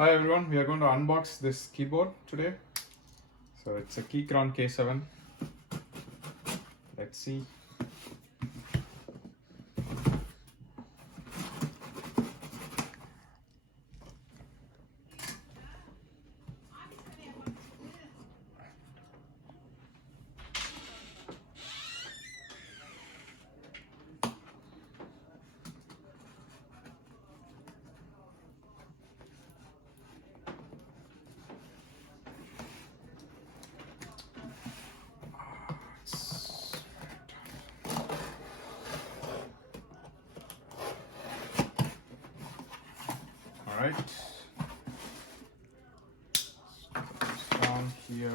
Hi everyone, we are going to unbox this keyboard today. So it's a Keychrone K7. Let's see. Alright, down here.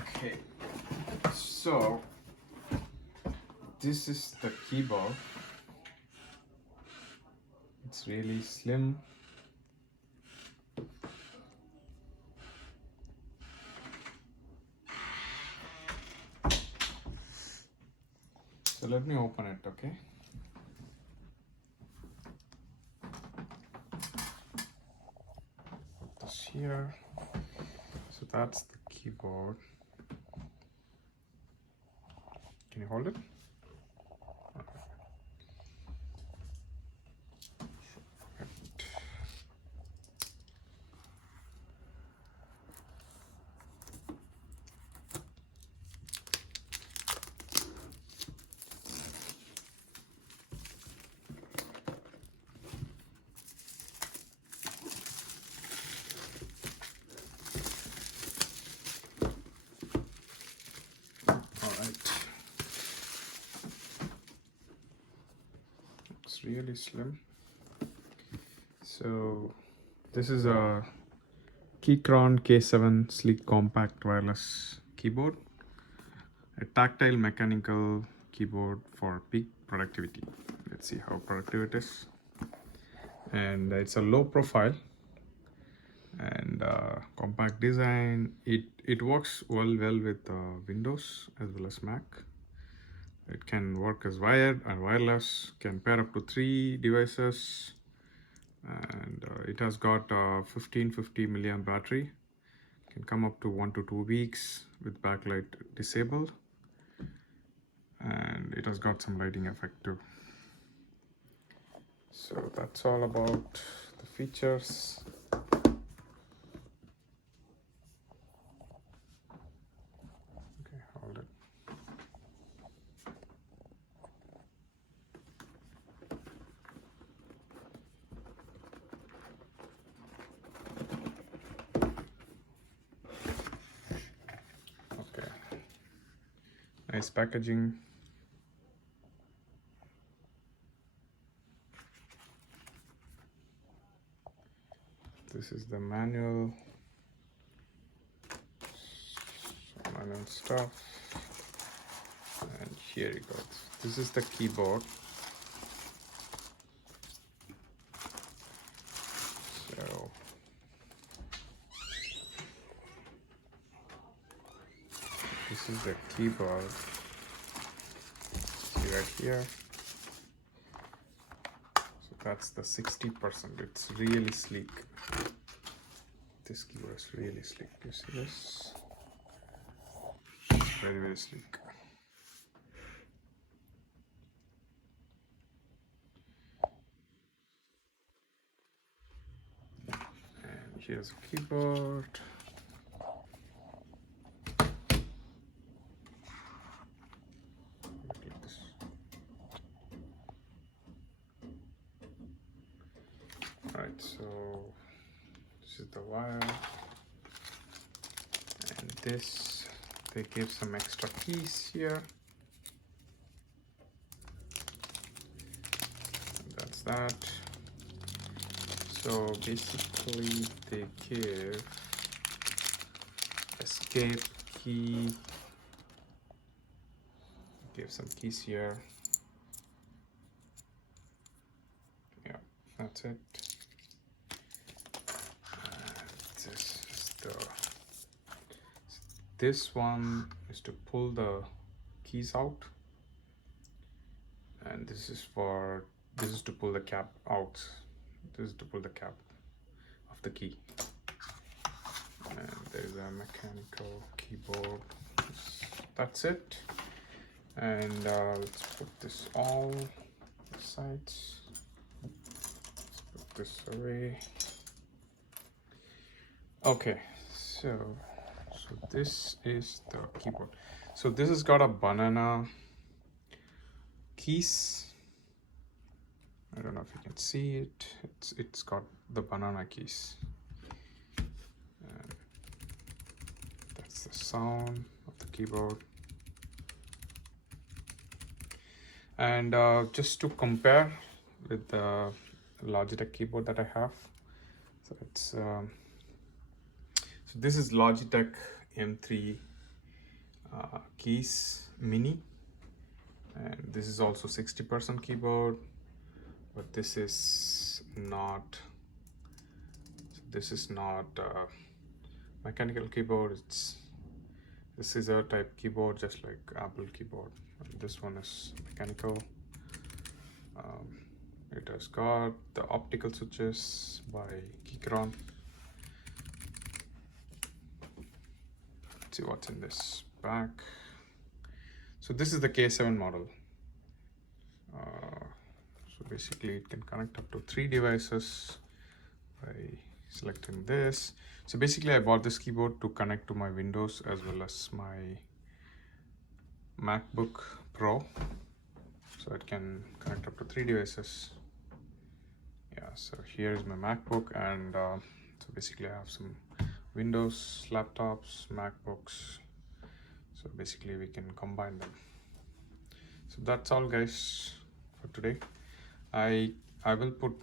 Okay, so this is the keyboard. It's really slim. So let me open it, okay? This here. So that's the keyboard. Can you hold it? It's really slim. So this is a Keychron K7 sleek compact wireless keyboard, a tactile mechanical keyboard for peak productivity. Let's see how productive it is. And it's a low profile and compact design. It works well with Windows as well as Mac. It can work as wired and wireless, can pair up to 3 devices, and it has got a 1550 milliamp battery. Can come up to 1 to 2 weeks with backlight disabled, and it has got some lighting effect too. So that's all about the features. Okay, hold it. Okay, nice packaging. This is the manual. Manual stuff. And here it goes. This is the keyboard. So this is the keyboard. See right here. So that's the 60%. It's really sleek. This keyboard is really sleek. You see this? Very sleek. And here's a keyboard. Alright, so this is the wire, and this, they give some extra keys here. And that's that. So basically they give escape key, give some keys here. Yeah, that's it. This one is to pull the keys out, and this is for This is to pull the cap out. This is to pull the cap of the key. And there's a mechanical keyboard. That's it. And let's put this all sides. Let's put this away. Okay, so this is the keyboard. So this has got a banana keys. I don't know if you can see it. It's got the banana keys. And that's the sound of the keyboard. And just to compare with the Logitech keyboard that I have, so it's so this is Logitech M3 keys mini, and this is also 60% keyboard, but this is not mechanical keyboard. It's a scissor type keyboard, just like Apple keyboard. And this one is mechanical. It has got the optical switches by Keychron. Let's see what's in this back. So this is the K7 model. So basically it can connect up to 3 devices by selecting this. So basically I bought this keyboard to connect to my Windows as well as my MacBook Pro. So it can connect up to 3 devices. Yeah, so here is my MacBook, and so basically I have some Windows laptops, MacBooks. So basically we can combine them. So that's all, guys, for today. I will put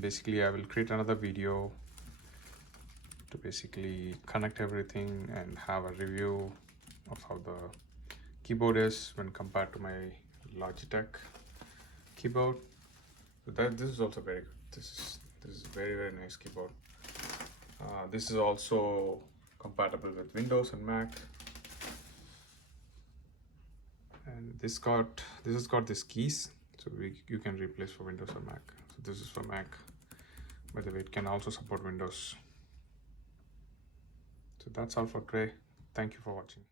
basically I will create another video to basically connect everything and have a review of how the keyboard is when compared to my Logitech keyboard. So this is also very good. This is very nice keyboard. This is also compatible with Windows and Mac. And this has got these keys, so you can replace for Windows or Mac. So this is for Mac. By the way, it can also support Windows. So that's all for today. Thank you for watching.